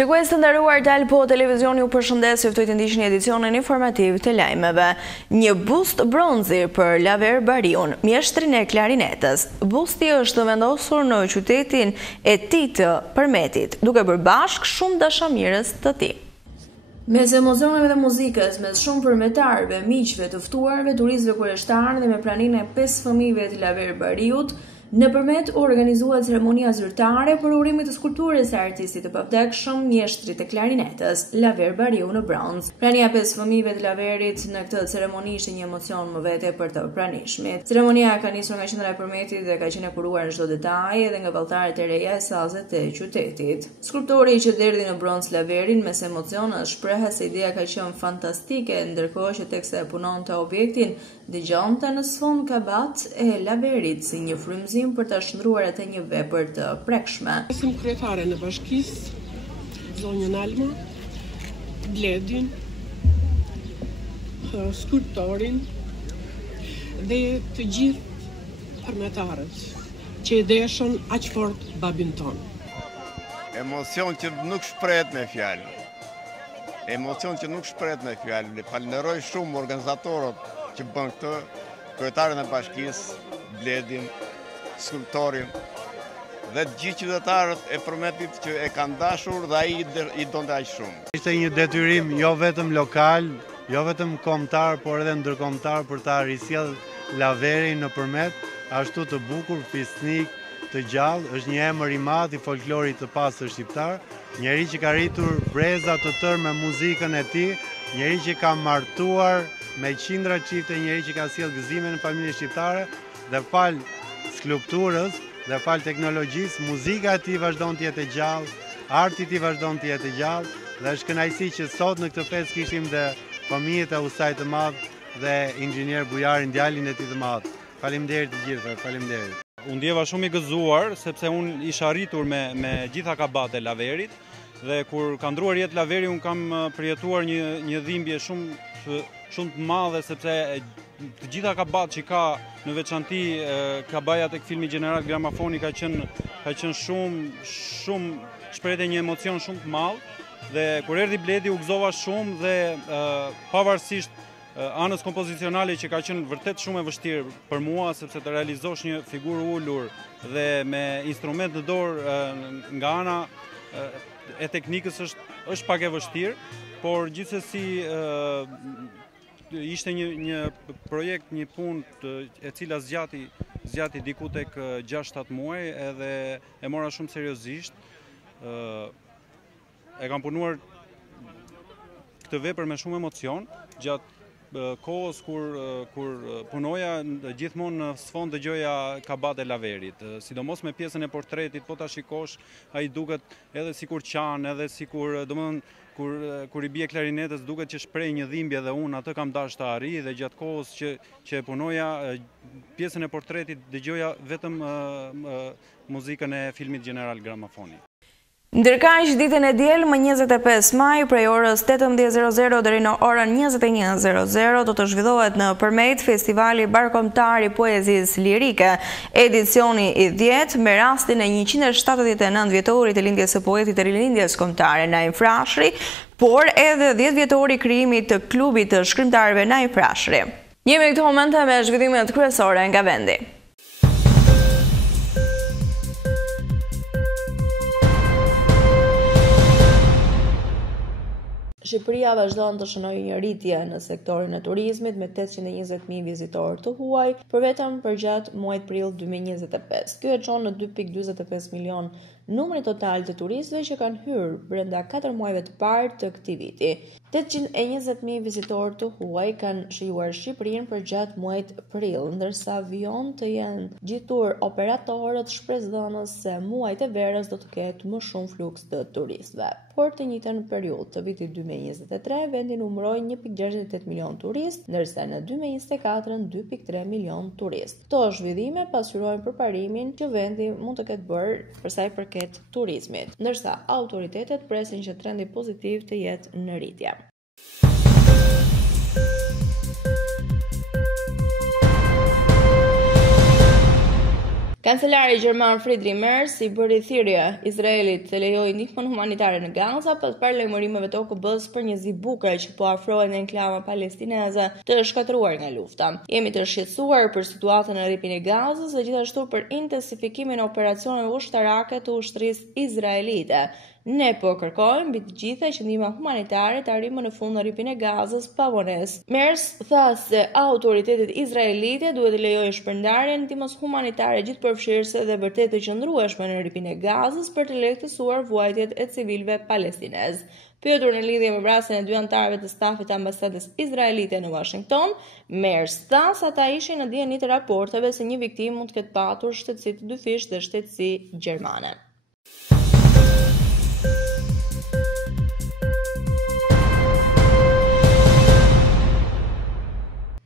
Shikues të nderuar, Talpo Televizioni ju përshëndes, juftoj të ndiqni edicionin informativ të lajmeve. Një bust bronzi për Laver Bariun, mjeshtrin e klarinetës. Busti është vendosur në qytetin e tij të Përmetit, duke bërë bashk shumë dashamirës të tij. Mes emocioneve dhe muzikës, mes shumë përmetarëve, miqve, të ftuarve, turistëve kurioztar dhe me praninë e 5 fëmijëve të Laver Bariut, në Përmet u organizua ceremonia zyrtare për urimin të skulpturës së artistit të pavdekshëm, mjeshtrit të klarinetës, Laver Bariu në bronz. Prania e 5 fëmijëve të Laverit në këtë ceremoni ishte një emocion më vete për të pranishmit. Ceremonia ka nisur nga qendra e Përmetit dhe ka qenë e kuruar në çdo detaj edhe nga valltarët e reja e sallëzet të qytetit. Skulptori që derdhi në bronz Laverin mes emocioneve shpreh se ideja ka qenë fantastike, ndërkohë që teksa e punonte objektin dëgjonte në sfond kabat e Laverit si një frymëzim për të shndruar atë një vepër të prekshme.Sim kryetare në bashkisë, zonjën Alma, Bledin, skulptorin dhe të gjithë përmetarët që i deshën aq fort babin ton. Emocion që nuk shprehet me fjalë. Emocion që nuk shprehet me fjalë. Falenderoj shumë organizatorët që bën këtë, kryetaren e bashkisë, Bledin, skulptorin dhe të gjithë qytetarët e Përmetit që e kanë dashur dhe ai i donte aq shumë. Ishte një detyrim jo vetëm lokal, jo vetëm kombëtar, por edhe ndërkombëtar për ta risjell Laverin në Përmet, ashtu të bukur, fisnik, të gjallë, është një emër i madh i folklorit të pastër shqiptar, njeri që ka rritur breza të tërë me muzikën e tij, njeri që ka martuar me qindra çifte, njeri që ka sjell gëzime në familjen shqiptare dhe fal skulpturës dhe fal teknologjisë, muzika e tij vazhdon të jetë e gjallë, arti i tij vazhdon të jetë e gjallë dhe është kënaqësi që sot në këtë festë kishim dhe fëmijët e usajt të madh dhe inxhinier Bujarin, djalin e tij të madh. Faleminderit të gjithëve, faleminderit. Unë ndjeva shumë i gëzuar sepse unë isha arritur me gjitha kabat e Laverit dhe kur ka ndruar jetë Laveri unë kam përjetuar një dhimbje shumë të madhe sepse të gjitha kabat që ka në veçanti kabaja tek filmi General Gramafoni ka qenë shumë shprehte një emocion shumë të madh dhe kur erdhi Bledi u gëzova shumë dhe pavarësisht anës kompozicionale që ka qenë vërtet shumë e vështirë për mua sepse të realizosh një figurë ulur dhe me instrument në dorë nga ana e teknikës është pak e vështirë, por gjithsesi ishte një projekt, një punë e cila zgjati diku tek 6-7 muaj edhe e mora shumë seriozisht. E kam punuar këtë vepër me shumë emocion gjatë kohës kur punoja, gjithmonë në sfond dëgjoja kabat e Laverit, sidomos me pjesën e portretit, po ta shikosh, ai duket edhe sikur qan, edhe sikur, domethënë kur i bie klarinetës duket që shpreh një dhimbje dhe unë atë kam dashur të arrij dhe gjatë kohës që e punoja pjesën e portretit dëgjoja vetëm muzikën e filmit General Gramafoni. Ndërkaq ditën e diel më 25 maj prej orës 18:00 deri në orën 21:00 do të zhvillohet në Përmet Festivali Barkombëtar i Poezisë Lirike, edicioni i 10 me rastin e 179 vjetorit të lindjes së poetit të rilindjes kombëtare Naim Frashëri, por edhe 10 vjetori i krijimit të klubit të shkrimtarëve Naim Frashëri. Jemi në këtë moment me zhvillimet kryesore nga vendi. Shqipëria vazhdon të shënojë një rritje në sektorin e turizmit me 820.000 vizitorë të huaj për vetëm përgjatë muajit prill 2025. Ky e çon në 2.45 milion numrin total të turistëve që kanë hyrë brenda 4 muajve të parë të këtij viti. 820.000 vizitorë të huaj kanë shijuar Shqipërinë përgjatë muajit prill, ndërsa vijon të jenë gjitur operatorët shpresdhënës se muajt e verës do të ketë më shumë fluks të turistëve. Por të njëjtën periudhë të vitit 2023 vendi numëroi 1.68 milion turistë, ndërsa në 2024 2.3 milion turistë. Këto zhvillime pasqyrojnë përparimin që vendi mund të ketë bërë për sa i përket turizmit, ndërsa autoritetet presin që trendi pozitiv të jetë në rritje. Kancelari gjerman Friedrich Merz i bëri thirrje Izraelit të lejojë ndihmën humanitare në Gaza pas paralajmërimeve të OKB-s për një zi bukër që po afrohen në enklava palestineze të shkatëruar nga lufta. Jemi të shqetësuar për situatën në rripin e Gazës dhe gjithashtu për intensifikimin e operacioneve ushtarake të ushtrisë izraelite. Ne po kërkojmë mbi të gjitha që ndihma humanitare të arrijë më në fund në rripin e Gazës pa vonesë. Merz tha se autoritetet izraelite duhet të lejojnë shpërndarjen e ndihmës humanitare gjithëpërfshirëse dhe vërtet të qëndrueshme në rripin e Gazës për të lehtësuar vuajtjet e civilëve palestinezë. Pyetur në lidhje me vrasjen e 2 anëtarëve të stafit të ambasadës izraelite në Washington, Merz tha se ata ishin në dieni të raporteve se një viktimë mund të ketë patur shtetësi të dyfish dhe shtetësi gjermane.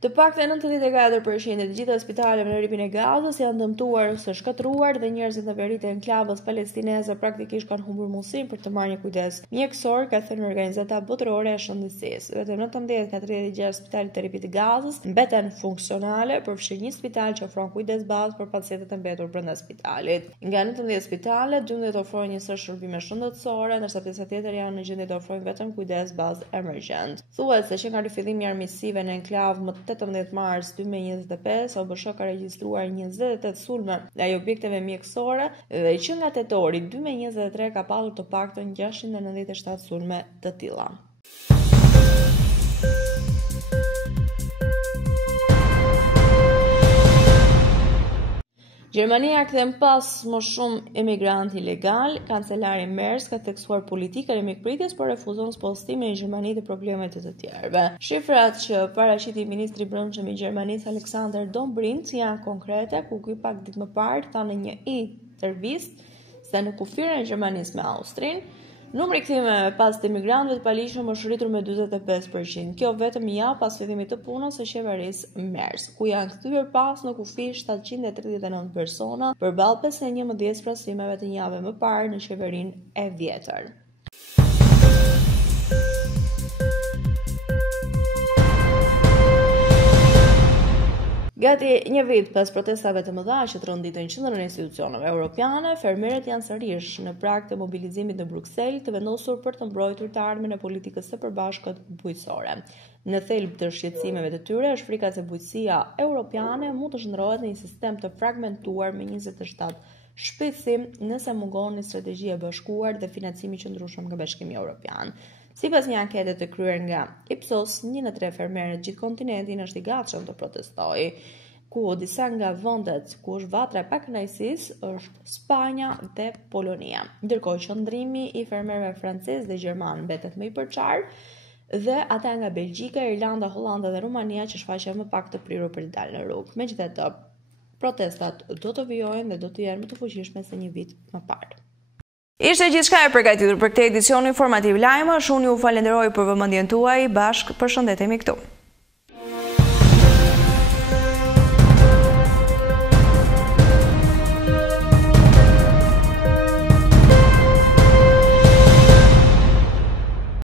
Të paktën 94% e të gjitha spitaleve në rripin e Gazës janë dëmtuar ose shkatëruar dhe njerëzit në veri të enklavës palestineze praktikisht kanë humbur mundësinë për të marrë një kujdes mjekësor, ka thënë Organizata Botërore e Shëndetësisë. Vetëm 19 nga 36 spitalet të rripit të Gazës mbeten funksionale, përfshirë një spital që ofron kujdes bazë për pacientët e mbetur brenda spitalit. Nga 19 spitale, 12 ofrojnë një sër shërbime shëndetësore, ndërsa pjesa tjetër janë në gjendje të ofrojnë vetëm kujdes bazë emergjent. Thuhet se që nga rifillimi armiqësive në enklavë më 18 mars 2025, OBSH ka regjistruar 28 sulme ndaj objekteve mjekësore dhe që nga tetori 2023 ka patur të paktën 697 sulme të tilla. Gjermania kthen pas më shumë emigrantë ilegal. Kancelari Merz ka theksuar politikën e mikpritjes, por refuzon spostimin në Gjermani të problemet të tjerëve. Shifrat që paraqiti ministri i brendshëm i Gjermanisë Alexander Dobrindt janë konkrete, ku ky pak ditë më parë tha në një intervistë se në kufirën e Gjermanisë me Austrinë, numri i kthimeve pas të emigrantëve të palishëm është rritur me 45%. Kjo vetëm javë pas fillimit të punës së qeverisë Merz, ku janë kthyer pas në kufi 739 persona përballë 51 prasimeve të një jave më parë në qeverinë e vjetër. Gati një vit pas protestave të mëdha që tronditën qendrën e institucioneve europiane, fermerët janë sërish në prag të mobilizimit në Bruksel të vendosur për të mbrojtur të ardhmen e politikës së përbashkët bujqësore. Në thelb të shqetësimeve të tyre është frika se bujqësia europiane mund të shndrohet në një sistem të fragmentuar me 27 shpejtësim nëse mungon një strategji e bashkuar dhe financimi qëndrueshëm nga Bashkimi Evropian. Sipas një ankete të kryer nga Ipsos, 1 në 3 fermerë gjithë kontinentin është i gatshëm të protestojë, ku disa nga vendet ku është vatra e pakënaqësisë është Spanja dhe Polonia. Ndërkohë qëndrimi i fermerëve francezë dhe gjerman mbetet më i përçarë dhe ata nga Belgjika, Irlanda, Hollanda dhe Rumania që shfaqen më pak të prirur për të dalë në rrugë. Megjithatë, protestat do të vijojnë dhe do të jenë më të fuqishme se një vit më parë. Ishte gjithçka e përgatitur për këtë edicion informativ lajmësh. Unë ju falenderoj për vëmendjen tuaj. Bashkë përshëndetemi këtu.